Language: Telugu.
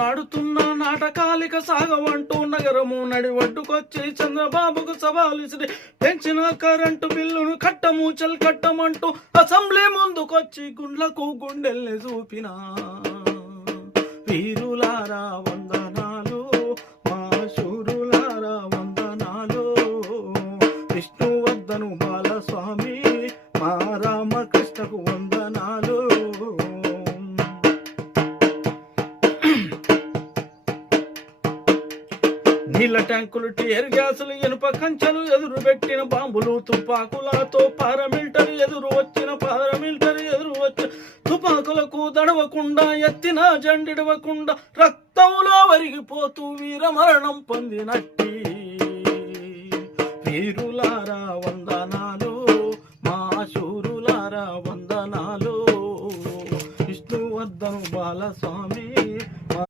ఆడుతున్న నాటకాలిక సాగవంటూ నగరము నడివడ్డుకొచ్చి చంద్రబాబుకు సవాలిసిరి పెంచిన కరెంటు బిల్లును కట్టమూచలు కట్టమంటూ అసెంబ్లీ ముందుకొచ్చి గుండ్లకు గుండెల్ని చూపిన వీరులారా వందనాలు, మా శూరులారా వందనాలు. విష్ణువర్ధను బాలస్వామి, మా రామకృష్ణకు వందనాలు. నీళ్ళ ట్యాంకులు, టియర్ గ్యాసులు, ఇనుప కంచెలు, ఎదురు పెట్టిన బాంబులు, తుపాకులతో పారామిలిటరీ ఎదురు వచ్చిన తుపాకులకు దడవకుండా, ఎత్తిన జెండిడవకుండా, రక్తంలో వరిగిపోతూ వీరమరణం పొందినట్టి వీరులారా వందనాలు, మా శూరులారా వందనాలు. విష్ణువర్ధను బాలస్వామి.